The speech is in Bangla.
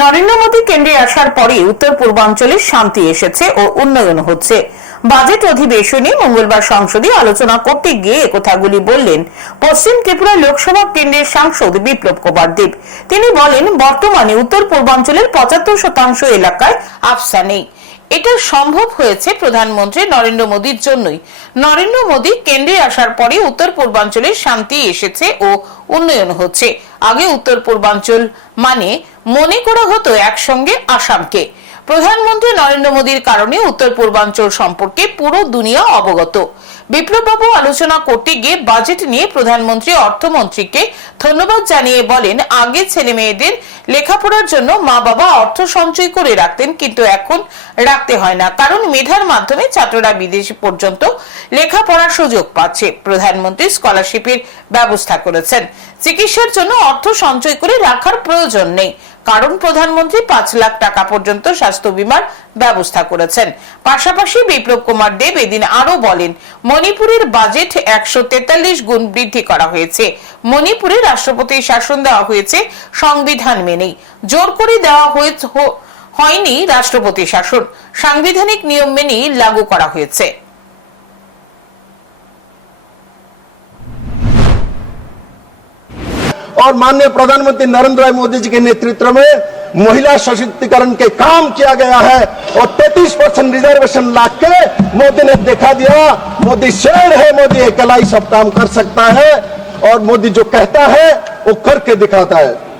নরেন্দ্র মোদী কেন্দ্রে আসার পরে উত্তর পূর্বাঞ্চলে শান্তি এসেছে ও উন্নয়ন হচ্ছে। বাজেট অধিবেশনে মঙ্গলবার সংসদে আলোচনা করতে গিয়ে এ কথাগুলি বললেন পশ্চিম ত্রিপুরা লোকসভা কেন্দ্রের সাংসদ বিপ্লব কুমার দেব। তিনি বলেন, বর্তমানে উত্তর পূর্বাঞ্চলের পঁচাত্তর শতাংশ এলাকায় আফসা নেই। এটা সম্ভব হয়েছে প্রধানমন্ত্রী নরেন্দ্র মোদীর জন্যই। নরেন্দ্র মোদী কেন্দ্রে আসার পরে উত্তর পূর্বাঞ্চলে শান্তি এসেছে ও উন্নয়ন হচ্ছে। আগে উত্তর পূর্বাঞ্চল মানে মনে করা হতো একসঙ্গে আসামকে। প্রধানমন্ত্রী নরেন্দ্র মোদীর কারণে উত্তর পূর্বাঞ্চল সম্পর্কে পুরো দুনিয়া অবগত। বিপ্লববাবু আলোচনা করতে গিয়ে বাজেট নিয়ে প্রধানমন্ত্রী অর্থমন্ত্রীকে ধন্যবাদ জানিয়ে বলেন, আগে ছেলে মেয়েদের লেখাপড়ার জন্য মা বাবা অর্থ সঞ্চয় করে রাখতেন, কিন্তু এখন রাখতে হয় না। কারণ মেধার মাধ্যমে ছাত্ররা বিদেশ পর্যন্ত লেখাপড়ার সুযোগ পাচ্ছে। প্রধানমন্ত্রী স্কলারশিপের ব্যবস্থা করেছেন। চিকিৎসার জন্য অর্থ সঞ্চয় করে রাখার প্রয়োজন নেই। কারণ প্রধানমন্ত্রী পাঁচ লাখ টাকা পর্যন্ত স্বাস্থ্য বিমার ব্যবস্থা করেছেন। পাশাপাশি বিপ্লব কুমার দেব এদিন আরও বলেন, মণিপুরের বাজেট একশো তেতাল্লিশ গুণ বৃদ্ধি করা হয়েছে। মণিপুরে রাষ্ট্রপতির শাসন দেওয়া হয়েছে, সংবিধান মেনেই। জোর করে দেওয়া হয়েছে, হয়নি রাষ্ট্রপতি শাসন। সাংবিধানিক নিয়ম মেনেই লাগু করা হয়েছে। और माननीय प्रधानमंत्री नरेंद्र मोदी जी के नेतृत्व में महिला सशक्तिकरण के काम किया गया है और 33 परसेंट रिजर्वेशन ला के मोदी ने देखा दिया, मोदी शेर है, मोदी अकेला सब काम कर सकता है और मोदी जो कहता है वो करके दिखाता है।